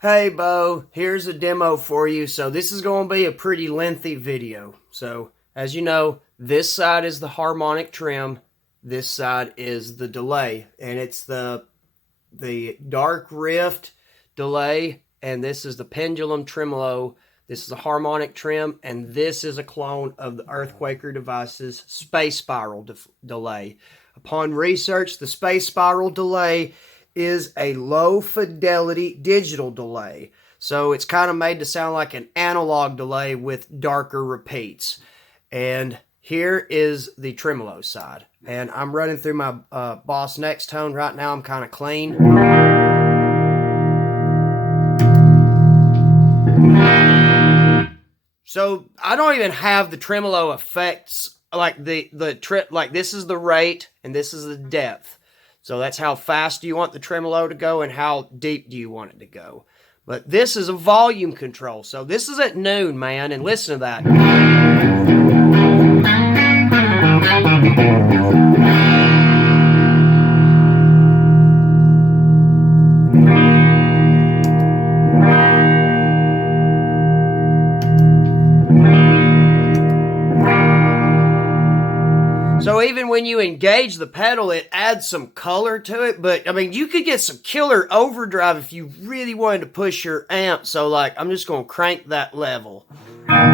Hey Bo, here's a demo for you. So this is going to be a pretty lengthy video. So as you know, this side is the harmonic trim, this side is the delay, and it's the dark rift delay, and this is the pendulum tremolo. This is a harmonic trim, and this is a clone of the Earthquaker Devices space spiral delay. Upon research, the space spiral delay is a low fidelity digital delay. So it's kind of made to sound like an analog delay with darker repeats. And here is the tremolo side. And I'm running through my Boss Next tone right now. I'm kind of clean. So I don't even have the tremolo effects like like this is the rate and this is the depth. So that's how fast do you want the tremolo to go and how deep do you want it to go. But this is a volume control. So this is at noon, man, and listen to that. So even when you engage the pedal, it adds some color to it. But, I mean, you could get some killer overdrive if you really wanted to push your amp. So, like, I'm just going to crank that level. And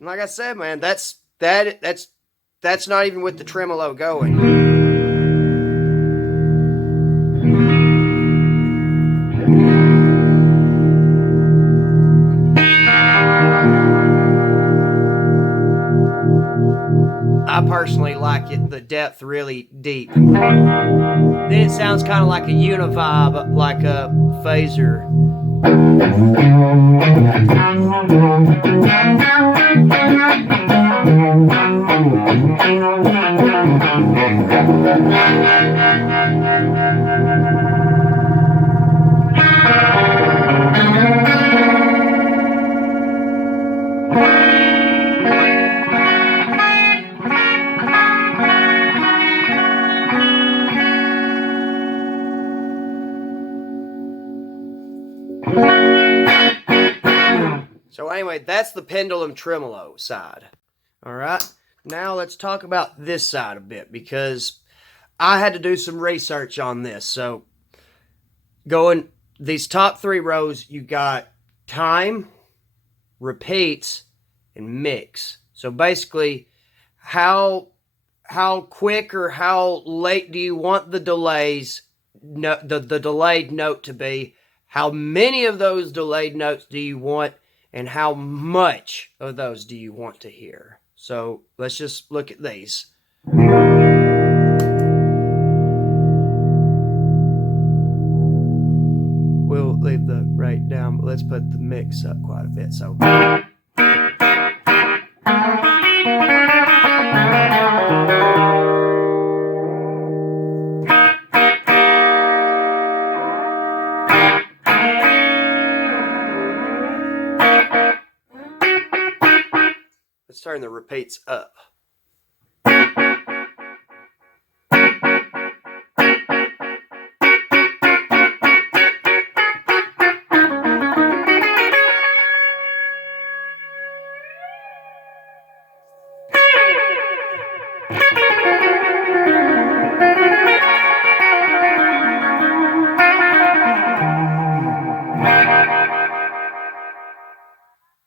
like I said, man, that's not even with the tremolo going. I personally like the depth really deep. Then it sounds kind of like a univibe, like a phaser. So anyway, that's the pendulum tremolo side. All right, now let's talk about this side a bit because I had to do some research on this. So going these top three rows, you got time, repeats, and mix. So basically, how quick or how late do you want the delays, the delayed note to be? How many of those delayed notes do you want? And how much of those do you want to hear? So let's just look at these. We'll leave the rate down, but let's put the mix up quite a bit. So. Let's turn the repeats up.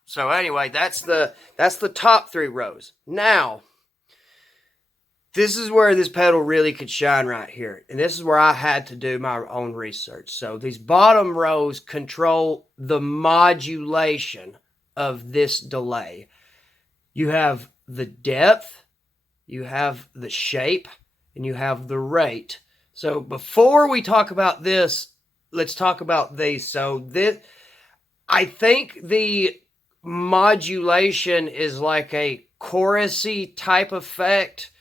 So anyway, that's the top three rows. Now, this is where this pedal really could shine right here. And this is where I had to do my own research. So these bottom rows control the modulation of this delay. You have the depth, you have the shape, and you have the rate. So before we talk about this, let's talk about these. So this, I think the modulation is like a chorusy type effect.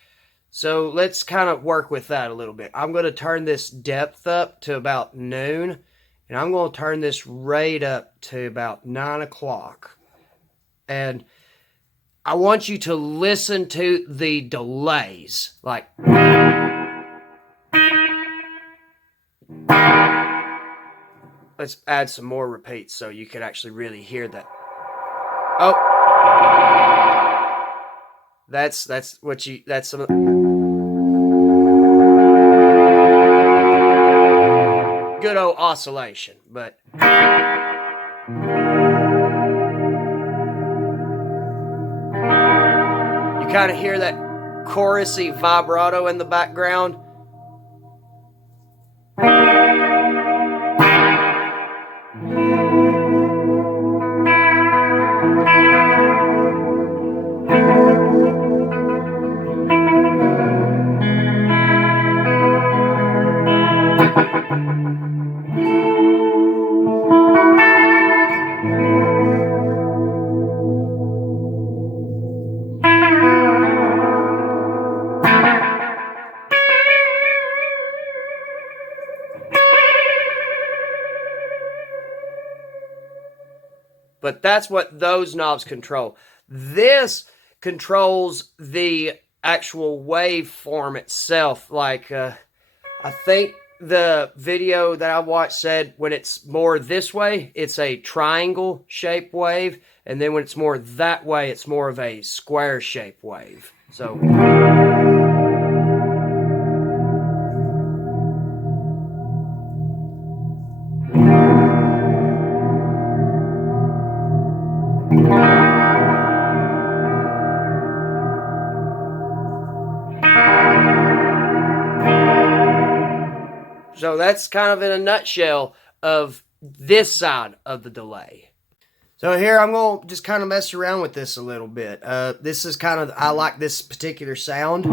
So let's kind of work with that a little bit. I'm going to turn this depth up to about noon, and I'm going to turn this rate up to about 9 o'clock. And I want you to listen to the delays. Like, let's add some more repeats so you can actually really hear that. Oh, that's some of good old oscillation, but you kind of hear that chorusy vibrato in the background. But that's what those knobs control. This controls the actual waveform itself. Like, I think the video that I watched said when it's more this way, it's a triangle shaped wave. And then when it's more that way, it's more of a square shaped wave. So... So that's kind of in a nutshell of this side of the delay. So here I'm going to just kind of mess around with this a little bit. This is kind of, I like this particular sound.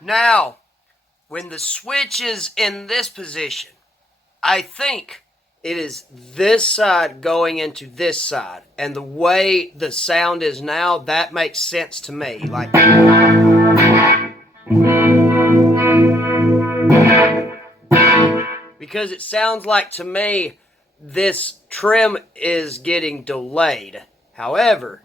Now, when the switch is in this position, I think it is this side going into this side. And the way the sound is now, that makes sense to me. Like, because it sounds like to me this trem is getting delayed. However,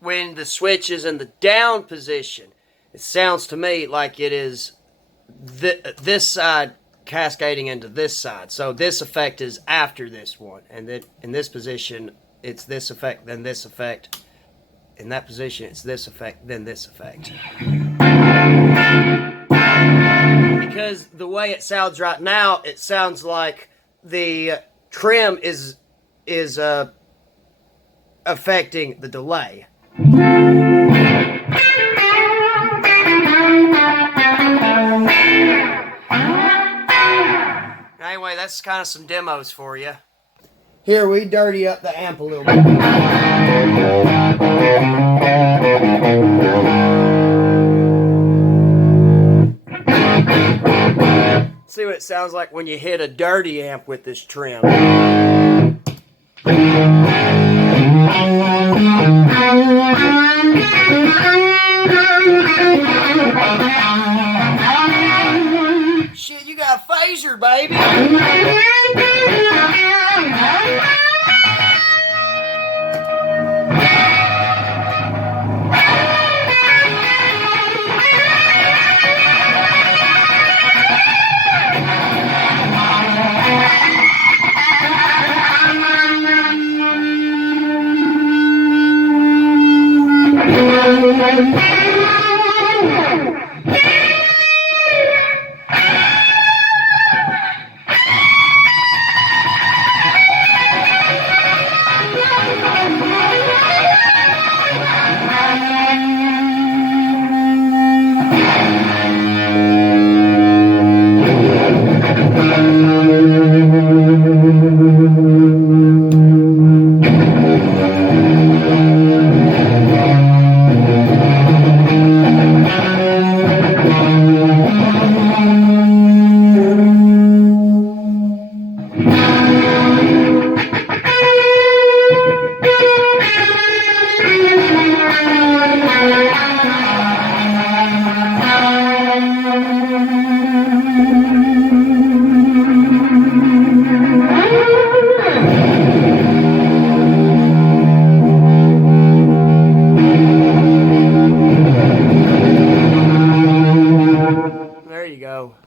when the switch is in the down position, it sounds to me like it is this side cascading into this side. So this effect is after this one. And then in this position, it's this effect, then this effect. In that position, it's this effect, then this effect. Because the way it sounds right now, it sounds like the trem is affecting the delay. Anyway, that's kind of some demos for you. Here, we dirty up the amp a little bit. See what it sounds like when you hit a dirty amp with this trem. Shit, you got a phaser, baby.